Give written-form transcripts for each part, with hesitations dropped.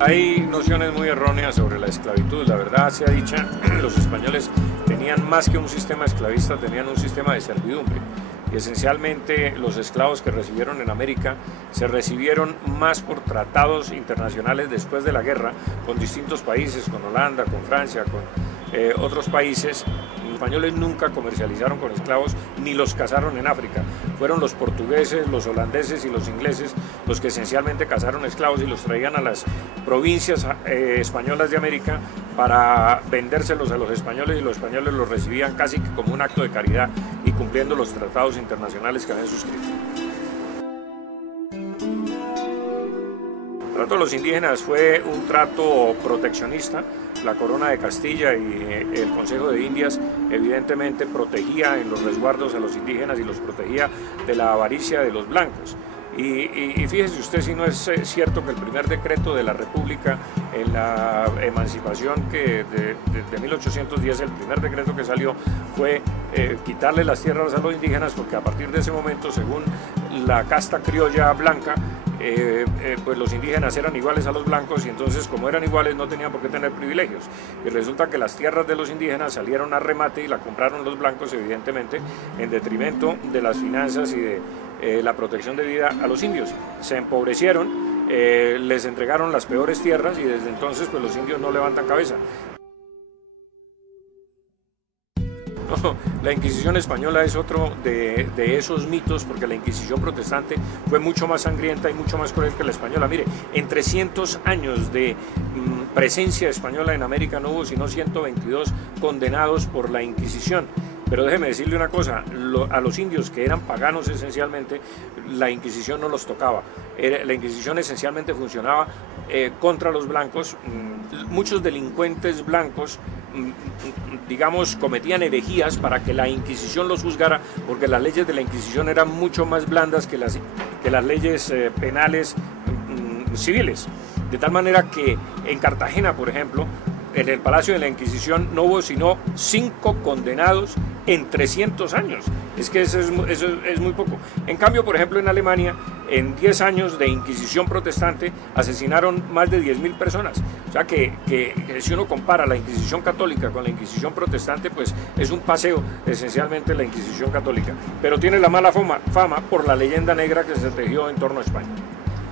Hay nociones muy erróneas sobre la esclavitud. La verdad sea dicha, los españoles tenían más que un sistema esclavista, tenían un sistema de servidumbre. Y esencialmente los esclavos que recibieron en América se recibieron más por tratados internacionales después de la guerra con distintos países, con Holanda, con Francia, con otros países. Los españoles nunca comercializaron con esclavos ni los cazaron en África. Fueron los portugueses, los holandeses y los ingleses los que esencialmente cazaron esclavos y los traían a las provincias españolas de América para vendérselos a los españoles, y los españoles los recibían casi que como un acto de caridad y cumpliendo los tratados internacionales que habían suscrito. El trato de los indígenas fue un trato proteccionista. La Corona de Castilla y el Consejo de Indias evidentemente protegía en los resguardos a los indígenas y los protegía de la avaricia de los blancos. Y fíjese usted si no es cierto que el primer decreto de la República en la emancipación de 1810, el primer decreto que salió fue quitarle las tierras a los indígenas, porque a partir de ese momento, según la casta criolla blanca, pues los indígenas eran iguales a los blancos, y entonces, como eran iguales, no tenían por qué tener privilegios. Y resulta que las tierras de los indígenas salieron a remate y la compraron los blancos, evidentemente en detrimento de las finanzas y de la protección de vida a los indios. Se empobrecieron, les entregaron las peores tierras, y desde entonces pues los indios no levantan cabeza. No, la Inquisición española es otro de esos mitos, porque la Inquisición protestante fue mucho más sangrienta y mucho más cruel que la española. Mire, en 300 años de presencia española en América no hubo sino 122 condenados por la Inquisición. Pero déjeme decirle una cosa, a los indios, que eran paganos esencialmente, la Inquisición no los tocaba. La Inquisición esencialmente funcionaba contra los blancos. Muchos delincuentes blancos, digamos, cometían herejías para que la Inquisición los juzgara, porque las leyes de la Inquisición eran mucho más blandas que las leyes penales civiles. De tal manera que en Cartagena, por ejemplo, en el Palacio de la Inquisición no hubo sino 5 condenados en 300 años. Es que eso es muy poco. En cambio, por ejemplo, en Alemania, en 10 años de Inquisición protestante, asesinaron más de 10.000 personas. O sea que si uno compara la Inquisición católica con la Inquisición protestante, pues es un paseo esencialmente la Inquisición católica. Pero tiene la mala fama por la leyenda negra que se tejió en torno a España.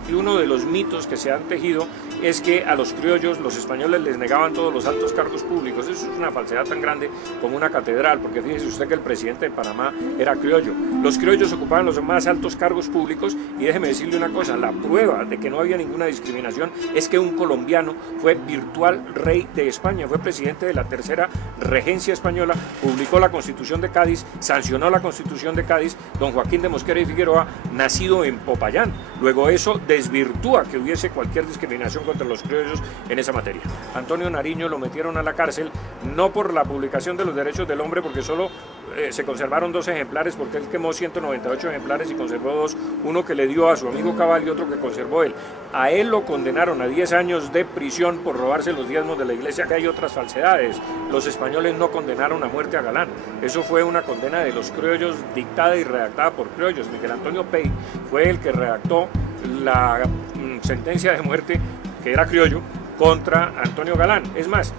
Y uno de los mitos que se han tejido es que a los criollos los españoles les negaban todos los altos cargos públicos. Eso es una falsedad tan grande como una catedral, porque fíjese usted que el presidente de Panamá era criollo. Los criollos ocupaban los más altos cargos públicos, y déjeme decirle una cosa, la prueba de que no había ninguna discriminación es que un colombiano fue virtual rey de España, fue presidente de la tercera regencia española, publicó la Constitución de Cádiz, sancionó la Constitución de Cádiz, don Joaquín de Mosquera y Figueroa, nacido en Popayán. Luego eso desvirtúa que hubiese cualquier discriminación contra los criollos en esa materia. Antonio Nariño lo metieron a la cárcel, no por la publicación de los derechos del hombre, porque solo se conservaron 2 ejemplares, porque él quemó 198 ejemplares y conservó 2, uno que le dio a su amigo Cabal y otro que conservó él. A él lo condenaron a 10 años de prisión por robarse los diezmos de la iglesia, que hay otras falsedades. Los españoles no condenaron a muerte a Galán, eso fue una condena de los criollos dictada y redactada por criollos. Miguel Antonio Pey fue el que redactó la sentencia de muerte, que era criollo, contra Antonio Galán. Es más,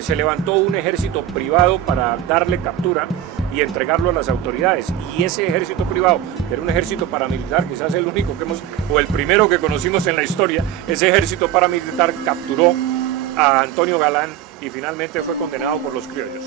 se levantó un ejército privado para darle captura y entregarlo a las autoridades, y ese ejército privado, que era un ejército paramilitar, quizás el único que o el primero que conocimos en la historia, ese ejército paramilitar capturó a Antonio Galán y finalmente fue condenado por los criollos.